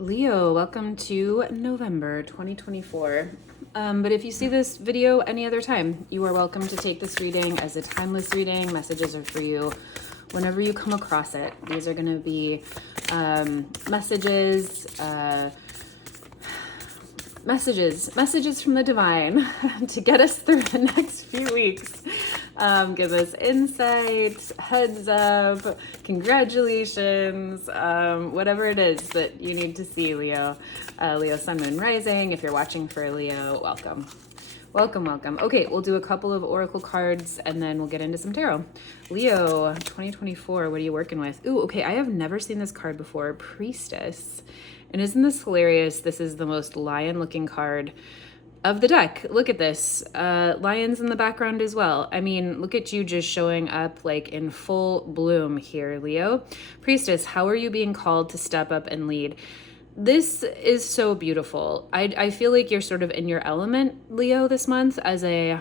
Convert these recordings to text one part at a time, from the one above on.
Leo, welcome to November 2024. But if you see this video any other time, you are welcome to take this reading as a timeless reading. Messages are for you whenever you come across it. These are going to be messages from the divine to get us through the next few weeks. Give us insight, heads up, congratulations, whatever it is that you need to see, Leo. Leo, Sun, Moon, Rising. If you're watching for Leo, welcome. Welcome, welcome. Okay, we'll do a couple of oracle cards and then we'll get into some tarot. Leo, 2024, what are you working with? Ooh, okay, I have never seen this card before, Priestess. And isn't this hilarious? This is the most lion-looking card of the deck. Look at this. Lions in the background as well. I mean, look at you just showing up like in full bloom here, Leo. Priestess, how are you being called to step up and lead? This is so beautiful. I feel like you're sort of in your element, Leo, this month as a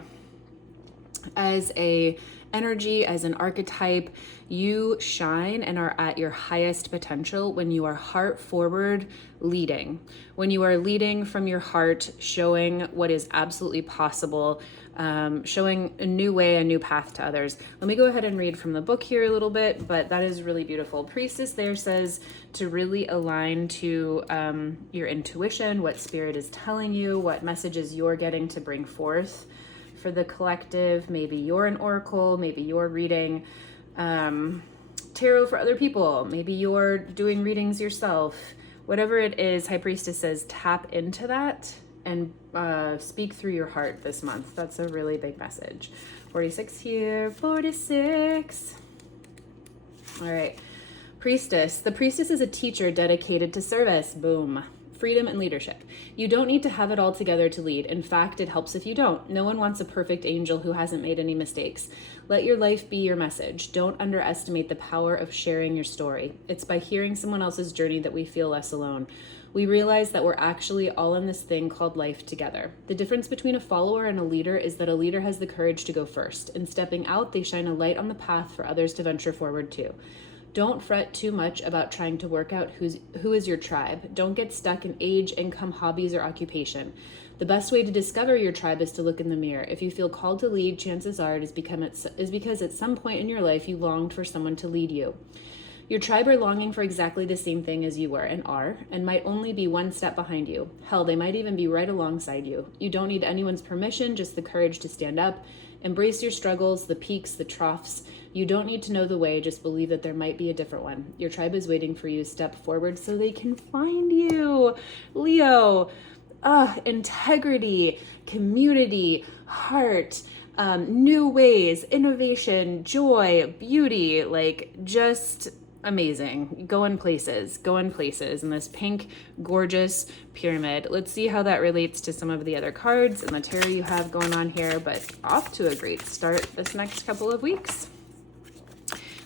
energy, as an archetype. You shine and are at your highest potential when you are heart forward leading, when you are leading from your heart, showing what is absolutely possible, showing a new way, a new path to others. Let me go ahead and read from the book here a little bit, but that is really beautiful. Priestess there says to really align to your intuition, what spirit is telling you, what messages you're getting to bring forth for the collective. Maybe you're an oracle, maybe you're reading tarot for other people, maybe you're doing readings yourself. Whatever it is, High Priestess says tap into that and speak through your heart this month. That's a really big message. 46 here, 46. All right, Priestess. The Priestess is a teacher dedicated to service. Boom. Freedom and leadership. You don't need to have it all together to lead. In fact, it helps if you don't. No one wants a perfect angel who hasn't made any mistakes. Let your life be your message. Don't underestimate the power of sharing your story. It's by hearing someone else's journey that we feel less alone. We realize that we're actually all in this thing called life together. The difference between a follower and a leader is that a leader has the courage to go first. In stepping out, they shine a light on the path for others to venture forward too. Don't fret too much about trying to work out who is your tribe. Don't get stuck in age, income, hobbies, or occupation. The best way to discover your tribe is to look in the mirror. If you feel called to lead, chances are it is because at some point in your life you longed for someone to lead you. Your tribe are longing for exactly the same thing as you were and are, and might only be one step behind you. Hell, they might even be right alongside you. You don't need anyone's permission, just the courage to stand up. Embrace your struggles, the peaks, the troughs. You don't need to know the way, just believe that there might be a different one. Your tribe is waiting for you to step forward so they can find you. Leo, integrity, community, heart, new ways, innovation, joy, beauty, like just amazing. Going places in this pink, gorgeous pyramid. Let's see how that relates to some of the other cards and the tarot you have going on here, but off to a great start this next couple of weeks.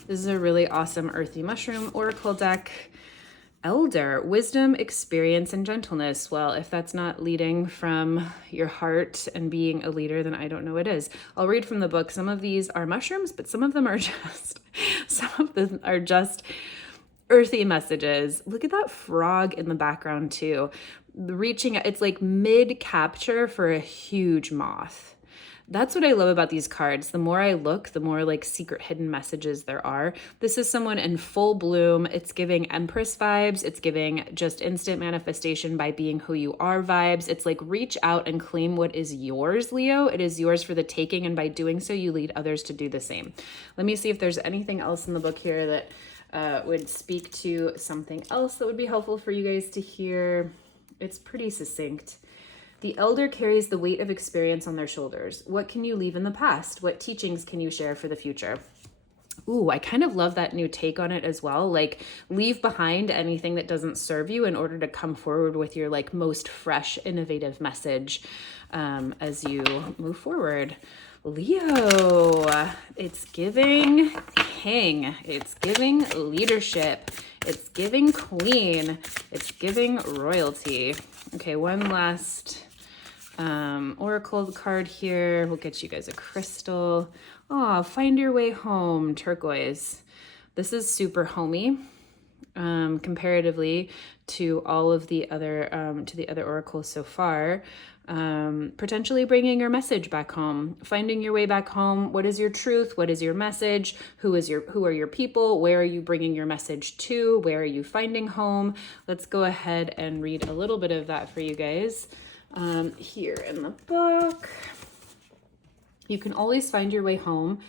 This is a really awesome earthy mushroom oracle deck. Elder, wisdom, experience, and gentleness. Well, if that's not leading from your heart and being a leader, then I don't know what is. I'll read from the book. Some of these are mushrooms, but some of them are just earthy messages. Look at that frog in the background too. Reaching, it's like mid-capture for a huge moth. That's what I love about these cards. The more I look, the more like secret hidden messages there are. This is someone in full bloom. It's giving Empress vibes. It's giving just instant manifestation by being who you are vibes. It's like reach out and claim what is yours, Leo. It is yours for the taking, and by doing so, you lead others to do the same. Let me see if there's anything else in the book here that would speak to something else that would be helpful for you guys to hear. It's pretty succinct. The elder carries the weight of experience on their shoulders. What can you leave in the past? What teachings can you share for the future? Ooh, I kind of love that new take on it as well. Like leave behind anything that doesn't serve you in order to come forward with your like most fresh, innovative message as you move forward. Leo, it's giving king. It's giving leadership. It's giving queen. It's giving royalty. Okay, one last oracle card here. We'll get you guys a crystal. Oh, find your way home, turquoise. This is super homey. comparatively to all of the other oracles so far. Potentially bringing your message back home, finding your way back home. What is your truth? What is your message? Who are your people? Where are you bringing your message to? Where are you finding home? Let's go ahead and read a little bit of that for you guys. Here in the book, you can always find your way home.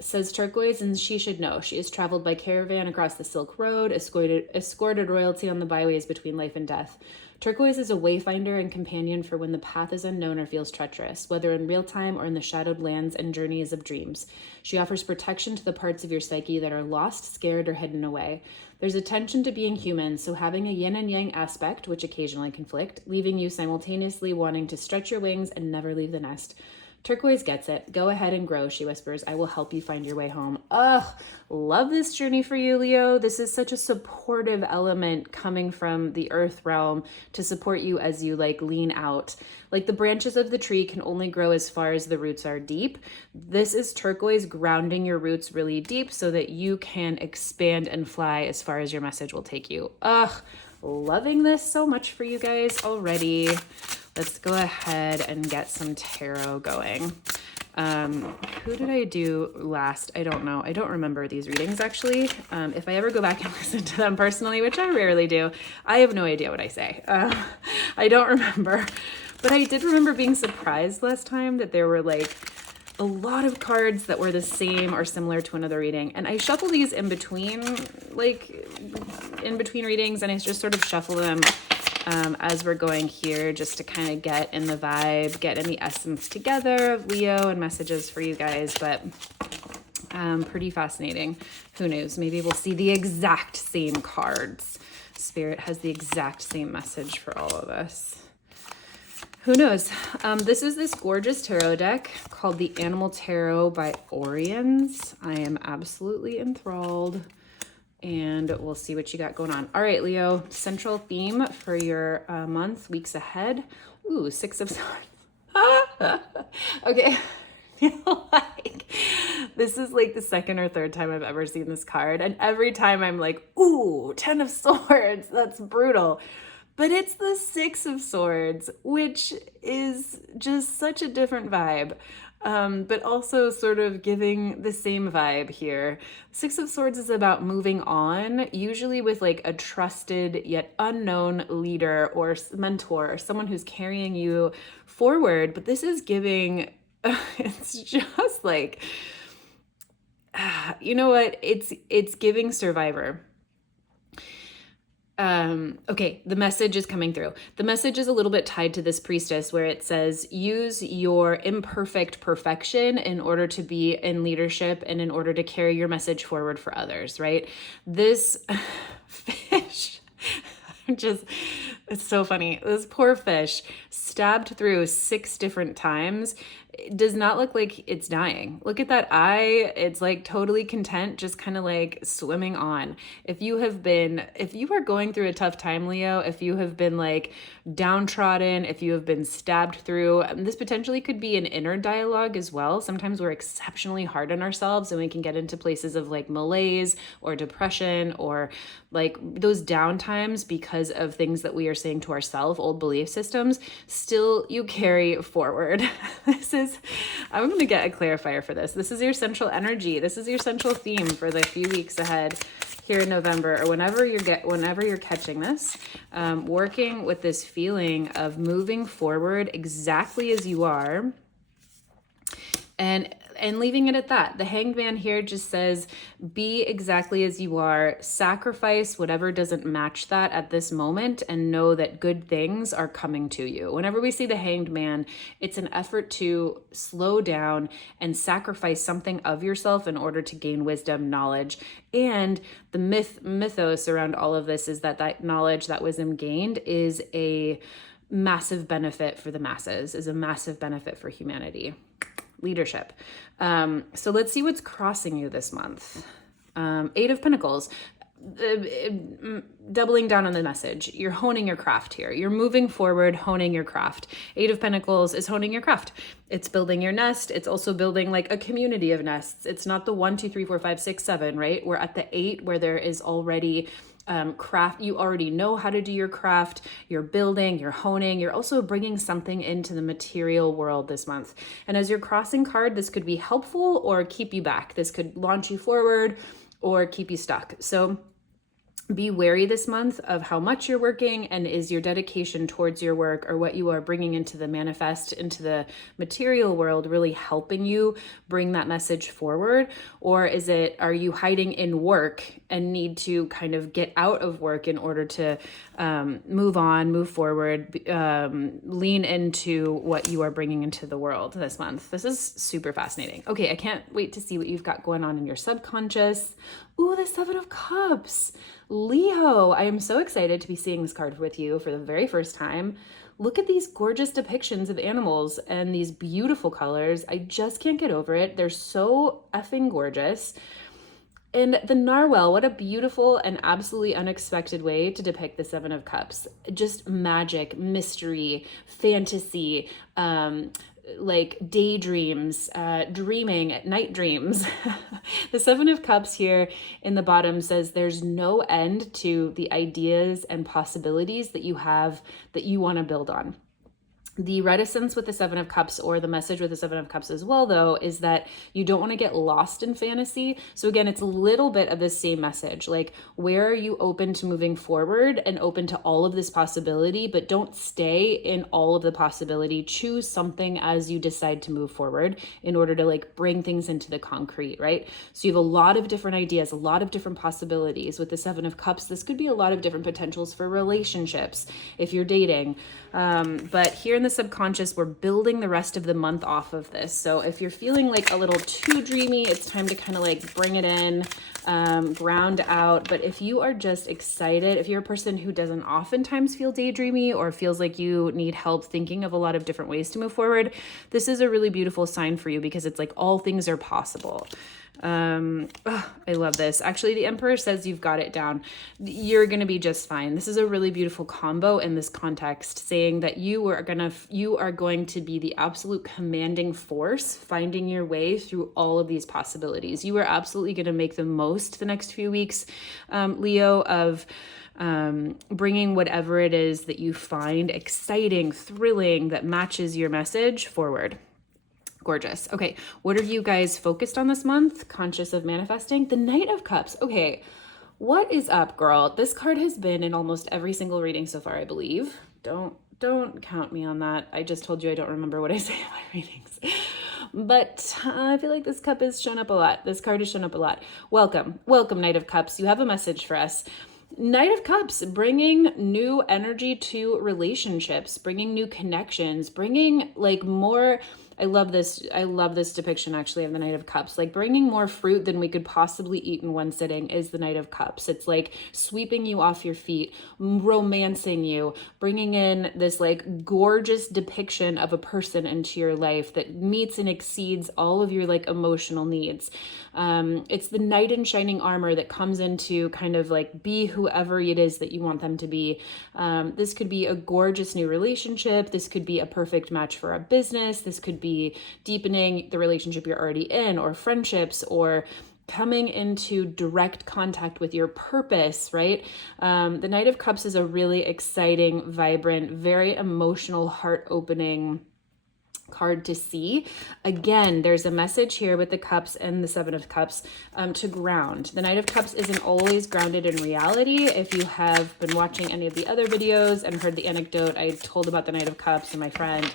Says Turquoise, and she should know. She has traveled by caravan across the Silk Road, escorted royalty on the byways between life and death. Turquoise is a wayfinder and companion for when the path is unknown or feels treacherous, whether in real time or in the shadowed lands and journeys of dreams. She offers protection to the parts of your psyche that are lost, scared, or hidden away. There's a tension to being human, so having a yin and yang aspect, which occasionally conflict, leaving you simultaneously wanting to stretch your wings and never leave the nest. Turquoise gets it. Go ahead and grow, she whispers. I will help you find your way home. Ugh, love this journey for you, Leo. This is such a supportive element coming from the earth realm to support you as you lean out. Like the branches of the tree can only grow as far as the roots are deep. This is Turquoise grounding your roots really deep so that you can expand and fly as far as your message will take you. Ugh, loving this so much for you guys already. Let's go ahead and get some tarot going. Who did I do last? I don't know. I don't remember these readings, actually. If I ever go back and listen to them personally, which I rarely do, I have no idea what I say. I don't remember. But I did remember being surprised last time that there were a lot of cards that were the same or similar to another reading. And I shuffle these in between readings, and I just sort of shuffle them as we're going here, just to kind of get in the vibe, get in the essence together of Leo and messages for you guys. But pretty fascinating. Who knows? Maybe we'll see the exact same cards. Spirit has the exact same message for all of us. Who knows? This is this gorgeous tarot deck called the Animal Tarot by Oriens. I am absolutely enthralled. And we'll see what you got going on. All right, Leo, central theme for your month, weeks ahead. Ooh, Six of Swords. Okay, I feel like this is the second or third time I've ever seen this card. And every time I'm like, ooh, 10 of Swords, that's brutal. But it's the Six of Swords, which is just such a different vibe. But also sort of giving the same vibe here. Six of Swords is about moving on, usually with a trusted yet unknown leader or mentor or someone who's carrying you forward. But this is giving, it's just you know what? It's giving Survivor. Okay, the message is coming through. The message is a little bit tied to this Priestess, where it says, use your imperfect perfection in order to be in leadership and in order to carry your message forward for others, right? This fish, it's so funny. This poor fish stabbed through 6 different times. It does not look like it's dying. Look at that eye. It's totally content, just kind of swimming on. If you are going through a tough time, Leo, if you have been downtrodden, if you have been stabbed through, this potentially could be an inner dialogue as well. Sometimes we're exceptionally hard on ourselves and we can get into places of malaise or depression or those down times because of things that we are saying to ourselves, old belief systems. Still, you carry forward. I'm going to get a clarifier for this. This is your central energy. This is your central theme for the few weeks ahead here in November, or whenever you're catching this, working with this feeling of moving forward exactly as you are, and leaving it at that. The Hanged Man here just says, be exactly as you are, sacrifice whatever doesn't match that at this moment, and know that good things are coming to you. Whenever we see the Hanged Man, it's an effort to slow down and sacrifice something of yourself in order to gain wisdom, knowledge. And the mythos around all of this is that knowledge, that wisdom gained is a massive benefit for the masses, is a massive benefit for humanity. Leadership. So let's see what's crossing you this month. 8 of Pentacles. doubling down on the message. You're honing your craft here. You're moving forward, honing your craft. Eight of Pentacles is honing your craft. It's building your nest. It's also building like a community of nests. It's not the 1, 2, 3, 4, 5, 6, 7, right? We're at the 8 where there is already craft. You already know how to do your craft. You're building, you're honing, you're also bringing something into the material world this month. And as your crossing card, this could be helpful or keep you back. This could launch you forward or keep you stuck. So be wary this month of how much you're working, and is your dedication towards your work or what you are bringing into the manifest, into the material world, really helping you bring that message forward? Or are you hiding in work and need to kind of get out of work in order to move on, move forward, lean into what you are bringing into the world this month? This is super fascinating. Okay, I can't wait to see what you've got going on in your subconscious. Ooh, the 7 of Cups. Leo, I am so excited to be seeing this card with you for the very first time. Look at these gorgeous depictions of animals and these beautiful colors. I just can't get over it. They're so effing gorgeous. And the narwhal, what a beautiful and absolutely unexpected way to depict the 7 of Cups. Just magic, mystery, fantasy, like daydreams, dreaming, night dreams. The 7 of Cups here in the bottom says there's no end to the ideas and possibilities that you have that you want to build on. The reticence with the 7 of Cups, or the message with the 7 of Cups as well, though, is that you don't want to get lost in fantasy. So again, it's a little bit of the same message. Like, where are you open to moving forward and open to all of this possibility, but don't stay in all of the possibility. Choose something as you decide to move forward in order to like bring things into the concrete, right? So you have a lot of different ideas, a lot of different possibilities. With the 7 of Cups, this could be a lot of different potentials for relationships if you're dating. But here in the subconscious, we're building the rest of the month off of this. So if you're feeling like a little too dreamy, it's time to kind of like bring it in, ground out. But if you are just excited, if you're a person who doesn't oftentimes feel daydreamy or feels like you need help thinking of a lot of different ways to move forward, this is a really beautiful sign for you, because it's like all things are possible. I love this. Actually, the Emperor says you've got it down. You're going to be just fine. This is a really beautiful combo in this context, saying that you are going to be the absolute commanding force, finding your way through all of these possibilities. You are absolutely going to make the most the next few weeks, Leo, of bringing whatever it is that you find exciting, thrilling, that matches your message forward. Gorgeous. Okay, what are you guys focused on this month? Conscious of manifesting? The Knight of Cups. Okay, what is up, girl? This card has been in almost every single reading so far, I believe. Don't count me on that. I just told you I don't remember what I say in my readings. But I feel like this cup has shown up a lot. This card has shown up a lot. Welcome, Knight of Cups. You have a message for us. Knight of Cups, bringing new energy to relationships, bringing new connections, bringing like more. I love this depiction actually of the Knight of Cups. Like, bringing more fruit than we could possibly eat in one sitting is the Knight of Cups. It's like sweeping you off your feet, romancing you, bringing in this like gorgeous depiction of a person into your life that meets and exceeds all of your like emotional needs. It's the knight in shining armor that comes into kind of like be whoever it is that you want them to be. This could be a gorgeous new relationship. This could be a perfect match for a business. This could be deepening the relationship you're already in, or friendships, or coming into direct contact with your purpose, right? The Knight of Cups is a really exciting, vibrant, very emotional, heart-opening card to see. Again, there's a message here with the Cups and the 7 of Cups to ground. The Knight of Cups isn't always grounded in reality. If you have been watching any of the other videos and heard the anecdote I told about the Knight of Cups and my friend,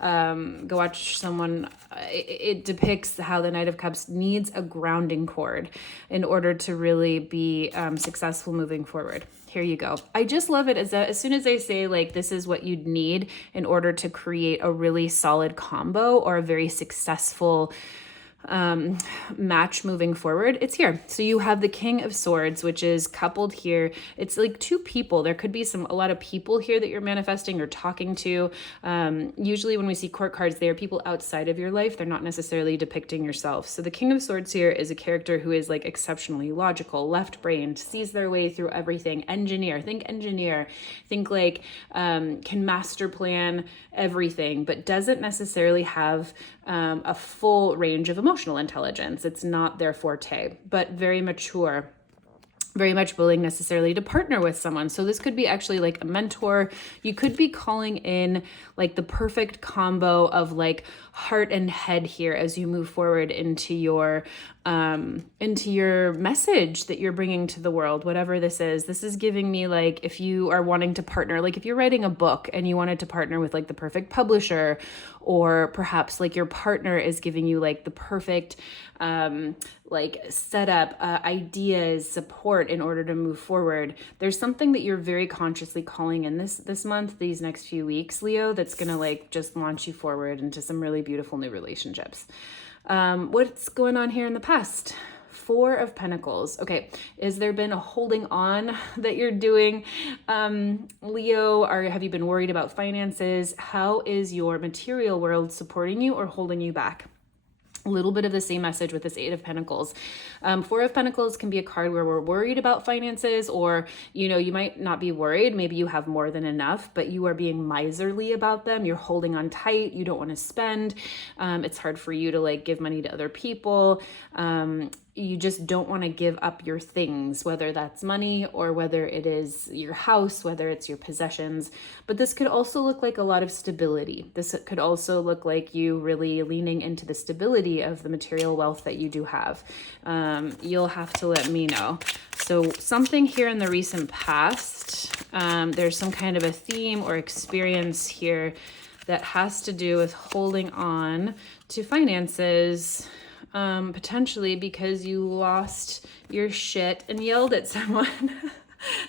go watch someone. It depicts how the Knight of Cups needs a grounding cord in order to really be successful moving forward. Here you go. I just love it as soon as they say like this is what you'd need in order to create a really solid combo or a very successful match moving forward, it's here. So you have the King of Swords, which is coupled here. It's like two people. There could be a lot of people here that you're manifesting or talking to. Usually when we see court cards, they are people outside of your life. They're not necessarily depicting yourself. So the King of Swords here is a character who is like exceptionally logical, left-brained, sees their way through everything. Engineer, think like can master plan everything, but doesn't necessarily have a full range of emotional intelligence. It's not their forte, but very mature, very much willing necessarily to partner with someone. So this could be actually like a mentor. You could be calling in like the perfect combo of like heart and head here as you move forward into your message that you're bringing to the world, whatever this is. This is giving me like, if you are wanting to partner, like if you're writing a book and you wanted to partner with like the perfect publisher, or perhaps like your partner is giving you like the perfect like setup, ideas, support in order to move forward. There's something that you're very consciously calling in this month, these next few weeks, Leo, that's gonna like just launch you forward into some really beautiful new relationships. What's going on here in the past? Four of Pentacles. Okay, has there been a holding on that you're doing, Leo? Or have you been worried about finances? How is your material world supporting you or holding you back? A little bit of the same message with this Eight of Pentacles. Four of Pentacles can be a card where we're worried about finances, or, you know, you might not be worried. Maybe you have more than enough, but you are being miserly about them. You're holding on tight. You don't want to spend. It's hard for you to like give money to other people. You just don't want to give up your things, whether that's money or whether it is your house, whether it's your possessions. But this could also look like a lot of stability. This could also look like you really leaning into the stability of the material wealth that you do have. You'll have to let me know. So something here in the recent past, there's some kind of a theme or experience here that has to do with holding on to finances, potentially because you lost your shit and yelled at someone.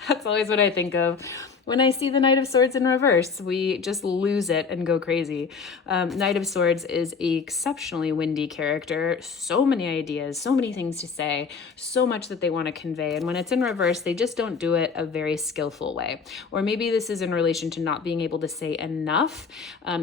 That's always what I think of. When I see the Knight of Swords in reverse, we just lose it and go crazy. Knight of Swords is an exceptionally windy character. So many ideas, so many things to say, so much that they want to convey. And when it's in reverse, they just don't do it a very skillful way. Or maybe this is in relation to not being able to say enough,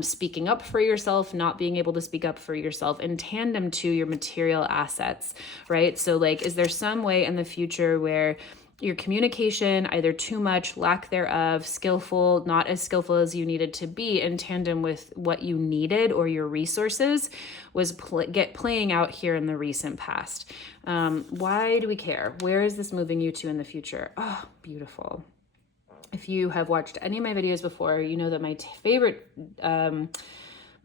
speaking up for yourself, not being able to speak up for yourself in tandem to your material assets, right? So like, is there some way in the future where your communication, either too much, lack thereof, skillful, not as skillful as you needed to be, in tandem with what you needed or your resources, was playing out here in the recent past? Why do we care? Where is this moving you to in the future? Oh, beautiful. If you have watched any of my videos before, you know that my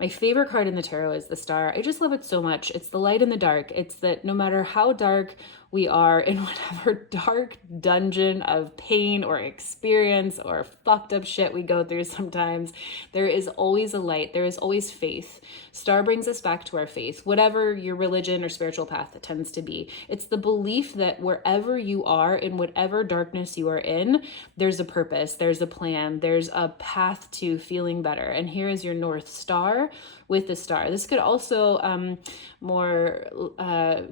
favorite card in the tarot is the Star. I just love it so much. It's the light in the dark. It's that no matter how dark we are in whatever dark dungeon of pain or experience or fucked up shit we go through sometimes, there is always a light. There is always faith. Star brings us back to our faith, whatever your religion or spiritual path tends to be. It's the belief that wherever you are, in whatever darkness you are in, there's a purpose, there's a plan, there's a path to feeling better. And here is your North Star with the Star. This could also more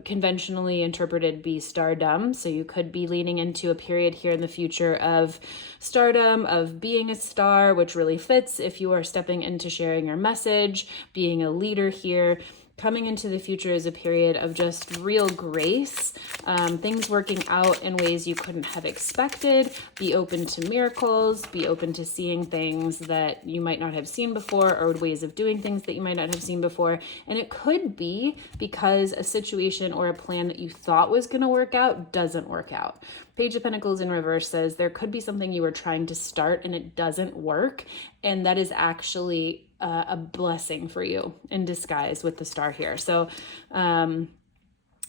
conventionally interpreted be stardom. So you could be leaning into a period here in the future of stardom, of being a star, which really fits if you are stepping into sharing your message, being a leader here. Coming into the future is a period of just real grace, things working out in ways you couldn't have expected. Be open to miracles, be open to seeing things that you might not have seen before, or ways of doing things that you might not have seen before. And it could be because a situation or a plan that you thought was going to work out doesn't work out. Page of Pentacles in reverse says there could be something you were trying to start and it doesn't work. And that is actually a blessing for you in disguise with the Star here. So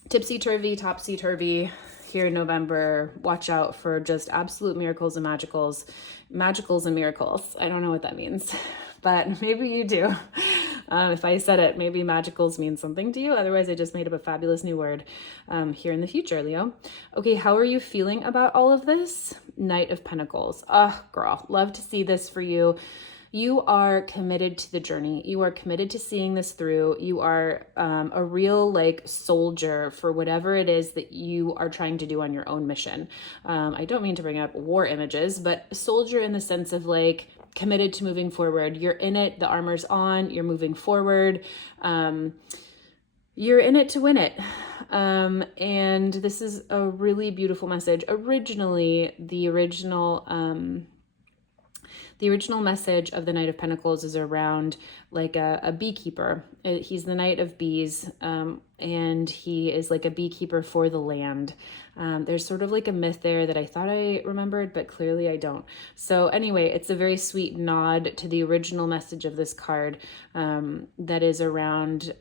tipsy-turvy, topsy-turvy here in November. Watch out for just absolute miracles and magicals and miracles. I don't know what that means, but maybe you do. If I said it, maybe magicals means something to you. Otherwise, I just made up a fabulous new word here in the future, Leo. Okay, how are you feeling about all of this? Knight of Pentacles. Oh, girl, love to see this for you. You are committed to the journey. You are committed to seeing this through. You are a real like soldier for whatever it is that you are trying to do on your own mission. I don't mean to bring up war images, but a soldier in the sense of like committed to moving forward. You're in it. The armor's on. You're moving forward. You're in it to win it. And this is a really beautiful message. Originally, the original message of the Knight of Pentacles is around like a beekeeper. He's the Knight of Bees, and he is like a beekeeper for the land. There's sort of like a myth there that I thought I remembered, but clearly I don't. So anyway, it's a very sweet nod to the original message of this card, that is around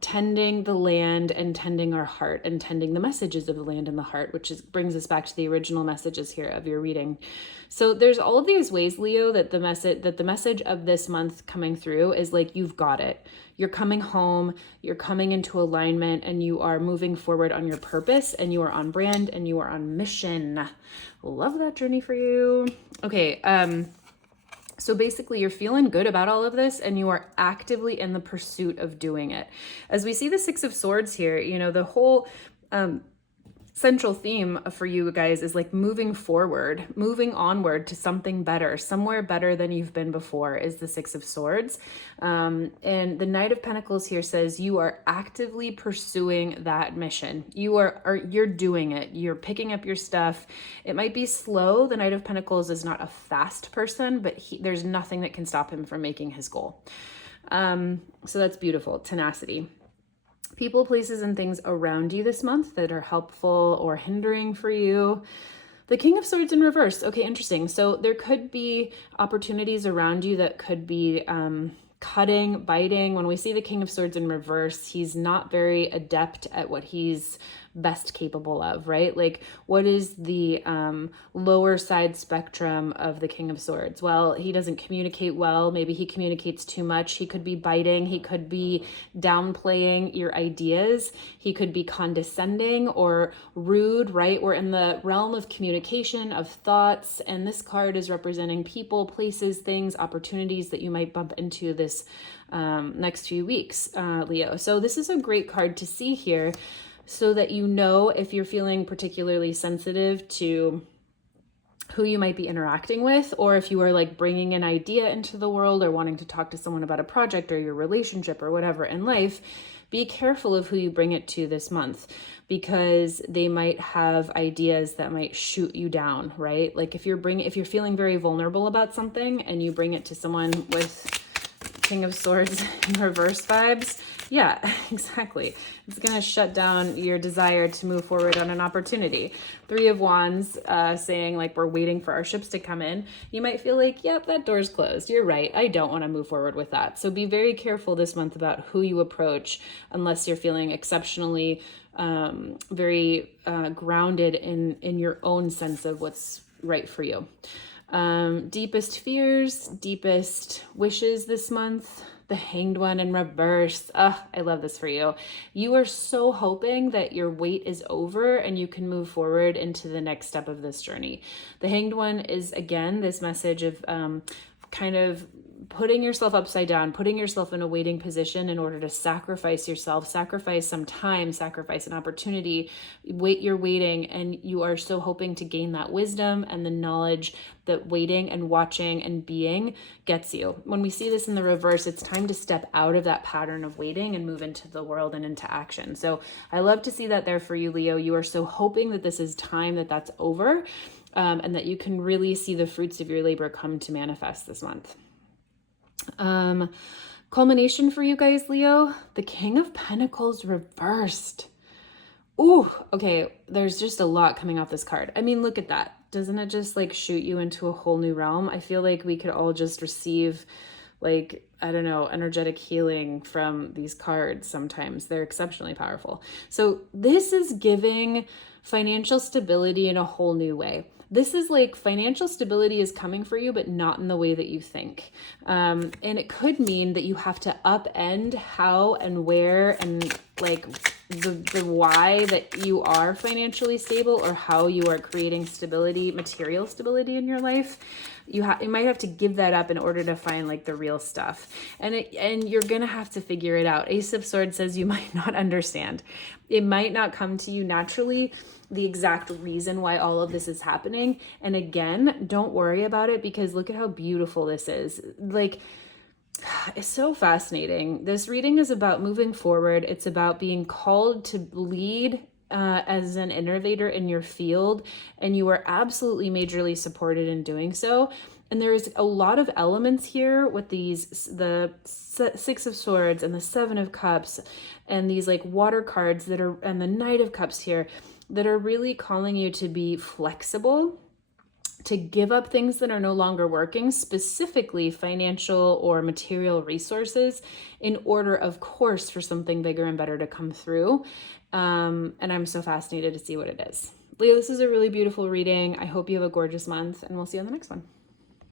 tending the land and tending our heart and tending the messages of the land and the heart, which brings us back to the original messages here of your reading. So there's all of these ways, Leo, that the message of this month coming through is like, you've got it. You're coming home, you're coming into alignment, and you are moving forward on your purpose, and you are on brand, and you are on mission. Love that journey for you. Okay, so basically you're feeling good about all of this and you are actively in the pursuit of doing it. As we see the Six of Swords here, you know, the whole central theme for you guys is like moving forward, moving onward to something better, somewhere better than you've been before is the Six of Swords. And the Knight of Pentacles here says you are actively pursuing that mission. You're doing it. You're picking up your stuff. It might be slow. The Knight of Pentacles is not a fast person, but there's nothing that can stop him from making his goal. So that's beautiful. Tenacity. People, places, and things around you this month that are helpful or hindering for you. The King of Swords in reverse. Okay, interesting. So there could be opportunities around you that could be cutting, biting. When we see the King of Swords in reverse, he's not very adept at what he's best capable of, right? Like, what is the lower side spectrum of the King of Swords? Well, he doesn't communicate well. Maybe he communicates too much. He could be biting. He could be downplaying your ideas. He could be condescending or rude, right? We're in the realm of communication, of thoughts, and this card is representing people, places, things, opportunities that you might bump into this next few weeks, Leo. So this is a great card to see here, so that you know if you're feeling particularly sensitive to who you might be interacting with, or if you are like bringing an idea into the world or wanting to talk to someone about a project or your relationship or whatever in life, be careful of who you bring it to this month, because they might have ideas that might shoot you down, right? Like if you're feeling very vulnerable about something and you bring it to someone with King of Swords in reverse vibes, yeah, exactly. It's going to shut down your desire to move forward on an opportunity. Three of Wands saying like we're waiting for our ships to come in. You might feel like, yep, that door's closed. You're right. I don't want to move forward with that. So be very careful this month about who you approach, unless you're feeling exceptionally very grounded in your own sense of what's right for you. Deepest fears, deepest wishes this month. The Hanged One in reverse. I love this for you. You are so hoping that your wait is over and you can move forward into the next step of this journey. The Hanged One is, again, this message of kind of putting yourself upside down, putting yourself in a waiting position in order to sacrifice yourself, sacrifice some time, sacrifice an opportunity. You're waiting, and you are so hoping to gain that wisdom and the knowledge that waiting and watching and being gets you. When we see this in the reverse, it's time to step out of that pattern of waiting and move into the world and into action. So I love to see that there for you, Leo. You are so hoping that this is time, that's over, and that you can really see the fruits of your labor come to manifest this month. Culmination for you guys, Leo, the King of Pentacles reversed. Ooh, okay, there's just a lot coming off this card. I mean, look at that. Doesn't it just like shoot you into a whole new realm? I feel like we could all just receive like, I don't know, energetic healing from these cards sometimes. They're exceptionally powerful. So this is giving financial stability in a whole new way. This is like financial stability is coming for you, but not in the way that you think. And it could mean that you have to upend how and where and like the why that you are financially stable or how you are creating stability, material stability in your life, you might have to give that up in order to find like the real stuff. And you're gonna have to figure it out. Ace of Swords says you might not understand. It might not come to you naturally, the exact reason why all of this is happening. And again, don't worry about it, because look at how beautiful this is. Like, it's so fascinating. This reading is about moving forward. It's about being called to lead as an innovator in your field, and you are absolutely majorly supported in doing so. And there's a lot of elements here with the Six of Swords and the Seven of Cups and these like water cards that are, and the Knight of Cups here, that are really calling you to be flexible, to give up things that are no longer working, specifically financial or material resources, in order, of course, for something bigger and better to come through. And I'm so fascinated to see what it is. Leo, this is a really beautiful reading. I hope you have a gorgeous month, and we'll see you on the next one.